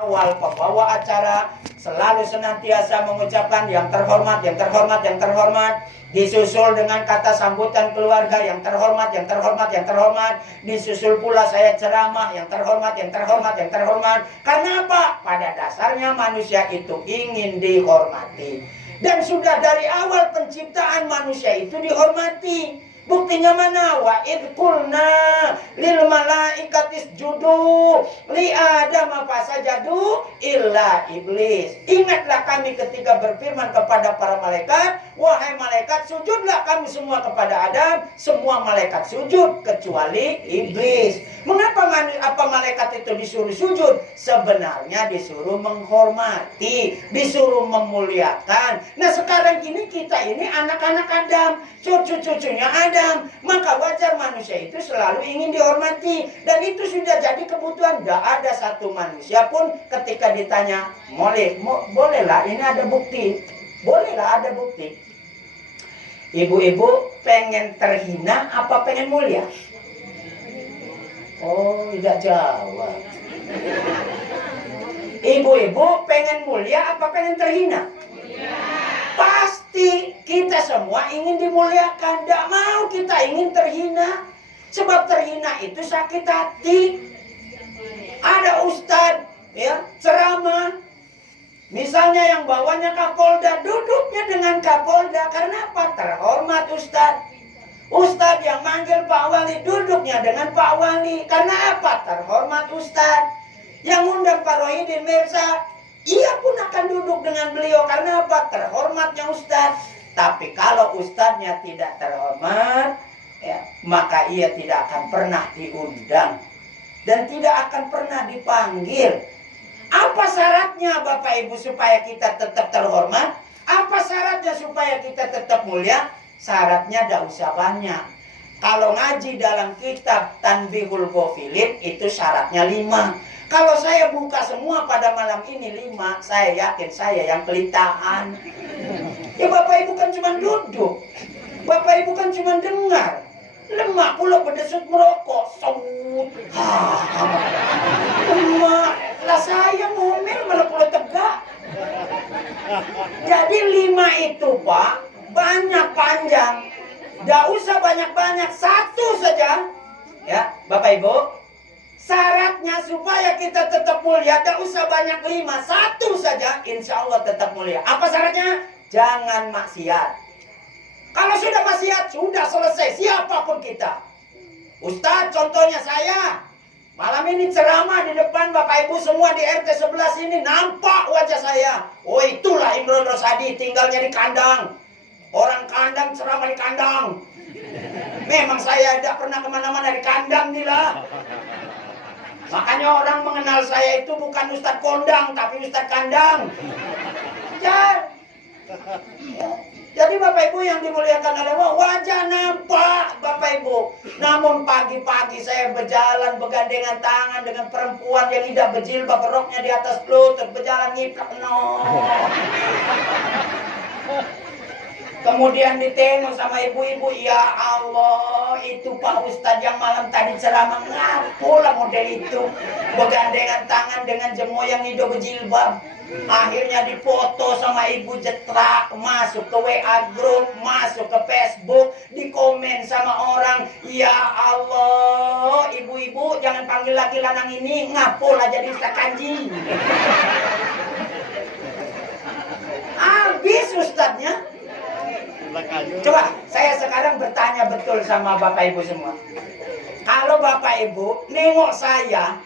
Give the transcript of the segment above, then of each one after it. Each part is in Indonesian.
Awal pembawa acara selalu senantiasa mengucapkan yang terhormat, yang terhormat, yang terhormat. Disusul dengan kata sambutan keluarga yang terhormat, yang terhormat, yang terhormat. Disusul pula saya ceramah yang terhormat, yang terhormat, yang terhormat. Karena apa? Pada dasarnya manusia itu ingin dihormati. Dan sudah dari awal penciptaan manusia itu dihormati. Buktinya mana? Wa id qulna lil malaikatis judu li adam fasajadu illa iblis. Ingatlah kami ketika berfirman kepada para malaikat, wahai malaikat, sujudlah kami semua kepada Adam. Semua malaikat sujud kecuali iblis. Mengapa malaikat itu disuruh sujud? Sebenarnya disuruh menghormati, disuruh memuliakan. Nah sekarang ini kita ini anak-anak Adam, cucu-cucunya Adam. Maka wajar manusia itu selalu ingin dihormati. Dan itu sudah jadi kebutuhan. Tidak ada satu manusia pun ketika ditanya, bolehlah ini ada bukti. Bolehlah ada bukti. Ibu-ibu pengen terhina apa pengen mulia? Oh, tidak jawab. Ibu-ibu pengen mulia apa pengen terhina? Pasti kita semua ingin dimuliakan. Tidak mau kita ingin terhina. Sebab terhina itu sakit hati. Ada ustadz ya ceramah, misalnya yang bawanya Kapolda, duduknya dengan Kapolda. Karena apa? Terhormat ustadz. Ustadz yang manggil Pak Wali, duduknya dengan Pak Wali. Karena apa? Terhormat ustadz. Yang undang Pak Rohidin Mirza, ia pun akan duduk dengan beliau. Karena apa? Terhormatnya ustadz. Tapi kalau ustadznya tidak terhormat, ya, maka ia tidak akan pernah diundang dan tidak akan pernah dipanggil. Apa syaratnya Bapak Ibu supaya kita tetap terhormat? Apa syaratnya supaya kita tetap mulia? Syaratnya tidak usah banyak. Kalau ngaji dalam kitab Tanbihul Ghafilin itu syaratnya 5. Kalau saya buka semua pada malam ini 5, saya yakin saya yang kelitahan. Ya Bapak Ibu kan cuma duduk. Bapak Ibu kan cuma dengar. Lemak pula berdesut merokok. Saut. Lemak. Lah saya ngomel malah pula tegak. Jadi 5 itu Pak, banyak panjang. Tidak usah banyak-banyak. 1 saja. Ya Bapak Ibu. Syaratnya supaya kita tetap mulia, tidak usah banyak 5. 1 saja, insya Allah tetap mulia. Apa syaratnya? Jangan maksiat. Kalau sudah maksiat, sudah selesai. Siapapun kita. Ustadz, contohnya saya. Malam ini ceramah di depan Bapak Ibu semua di RT 11 ini. Nampak wajah saya. Oh itulah Imron Rosadi, tinggalnya di kandang. Orang kandang ceramah di kandang. Memang saya tidak pernah kemana-mana di kandang nih lah. Makanya orang mengenal saya itu bukan Ustadz Kondang, tapi Ustadz Kandang. Ya. Jadi Bapak Ibu yang dimuliakan oleh Allah, wajah nampak Bapak Ibu. Namun pagi-pagi saya berjalan bergandengan tangan dengan perempuan yang tidak berjilbab, roknya di atas lutut, berjalan ngiplak Kemudian ditengok sama ibu-ibu, ya Allah, itu Pak Ustadz yang malam tadi ceramah, ngapulah model itu. Bergandengan tangan dengan jemo yang hidung berjilbab. Akhirnya dipoto sama ibu jetrak, masuk ke WA group, masuk ke Facebook, dikomen sama orang, ya Allah, ibu-ibu jangan panggil lagi lanang ini, ngapulah jadi Ustadz Kanji. Habis Ustadznya. Coba saya sekarang bertanya betul sama Bapak Ibu semua. Kalau Bapak Ibu nengok saya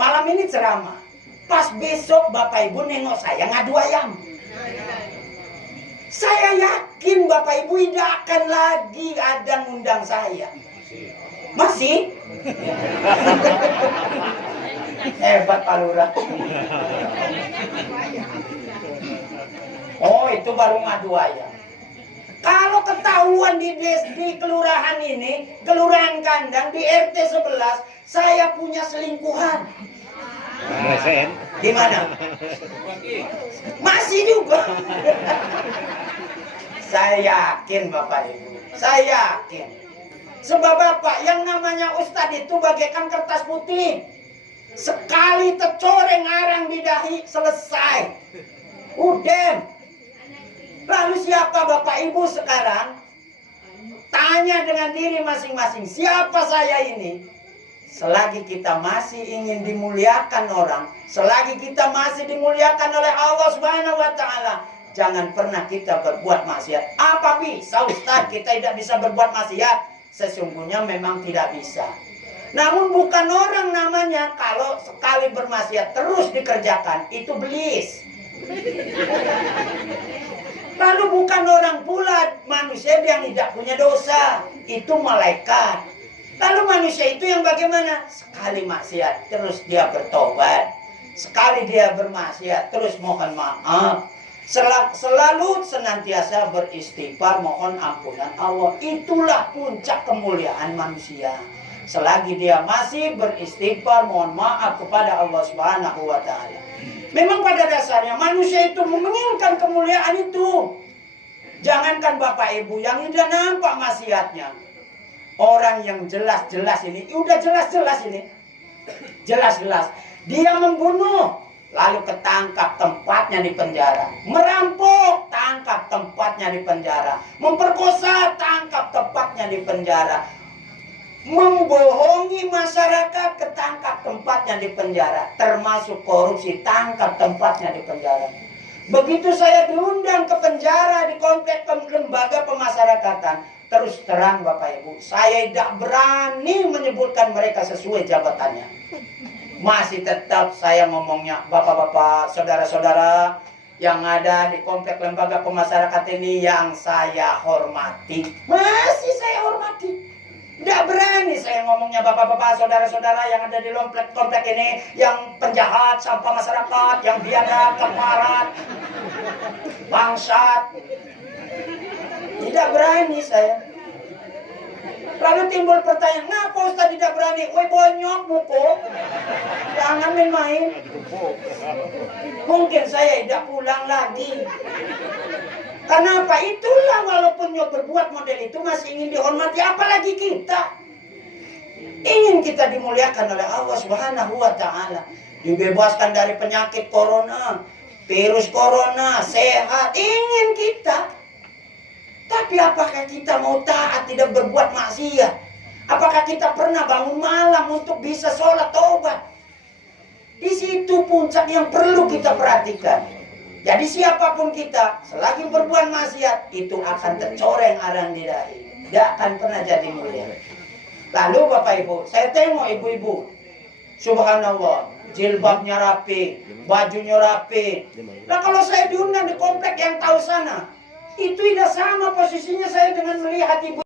malam ini ceramah, pas besok Bapak Ibu nengok saya ngadu ayam, saya yakin Bapak Ibu tidak akan lagi ada ngundang saya. Masih? Hebat Pak Lurah. Oh itu baru ngadu ayam. Kalau ketahuan di kelurahan ini, kelurahan kandang di RT 11, saya punya selingkuhan. Gimana? Masih juga. Saya yakin Bapak Ibu, saya yakin. Sebab Bapak yang namanya Ustadz itu bagaikan kertas putih. Sekali tercoreng arang di kelahi, selesai. Udah. Lalu siapa Bapak Ibu sekarang? Tanya dengan diri masing-masing, siapa saya ini? Selagi kita masih ingin dimuliakan orang, selagi kita masih dimuliakan oleh Allah Subhanahu wa taala, jangan pernah kita berbuat maksiat. Apa bisa Ustaz kita tidak bisa berbuat maksiat? Sesungguhnya memang tidak bisa. Namun bukan orang namanya kalau sekali bermaksiat terus dikerjakan, itu belis. Lalu bukan orang pula manusia yang tidak punya dosa, itu malaikat. Lalu manusia itu yang bagaimana? Sekali maksiat terus dia bertobat, sekali dia bermaksiat terus mohon maaf, selalu senantiasa beristighfar mohon ampunan Allah. Itulah puncak kemuliaan manusia. Selagi dia masih beristighfar mohon maaf kepada Allah Subhanahu wa taala. Memang pada dasarnya manusia itu menginginkan kemuliaan itu. Jangankan Bapak Ibu yang tidak nampak maksiatnya. Orang yang jelas-jelas ini, udah jelas-jelas ini. Jelas-jelas. Dia membunuh, lalu ketangkap tempatnya di penjara. Merampok, tangkap tempatnya di penjara. Memperkosa, tangkap tempatnya di penjara. Membohongi masyarakat, ketangkap tempatnya di penjara. Termasuk korupsi, tangkap tempatnya di penjara. Begitu saya diundang ke penjara di komplek lembaga pemasyarakatan, terus terang Bapak Ibu, saya tidak berani menyebutkan mereka sesuai jabatannya. Masih tetap saya ngomongnya, bapak-bapak, saudara-saudara yang ada di komplek lembaga pemasyarakatan ini yang saya hormati. Masih saya hormati. Tidak berani saya ngomongnya bapak-bapak, saudara-saudara yang ada di komplek ini, yang penjahat, sampah masyarakat, yang biadab, keparat, bangsat. Tidak berani saya. Lalu timbul pertanyaan, kenapa Ustaz tidak berani? Woi bonyok muko, jangan main-main. Mungkin saya tidak pulang lagi. Kenapa? Itulah walaupun berbuat model itu masih ingin dihormati, apalagi kita. Ingin kita dimuliakan oleh Allah Subhanahu wa taala, dibebaskan dari penyakit corona, virus corona, sehat, ingin kita. Tapi apakah kita mau taat tidak berbuat maksiat? Apakah kita pernah bangun malam untuk bisa sholat taubat? Di situ puncak yang perlu kita perhatikan. Jadi siapapun kita, selagi berbuat maksiat, itu akan tercoreng arang di dahi. Tidak akan pernah jadi mulia. Lalu Bapak Ibu, saya tengok ibu-ibu. Subhanallah, jilbabnya rapi, bajunya rapi. Nah kalau saya diundang di komplek yang tahu sana, itu tidak sama posisinya saya dengan melihat ibu.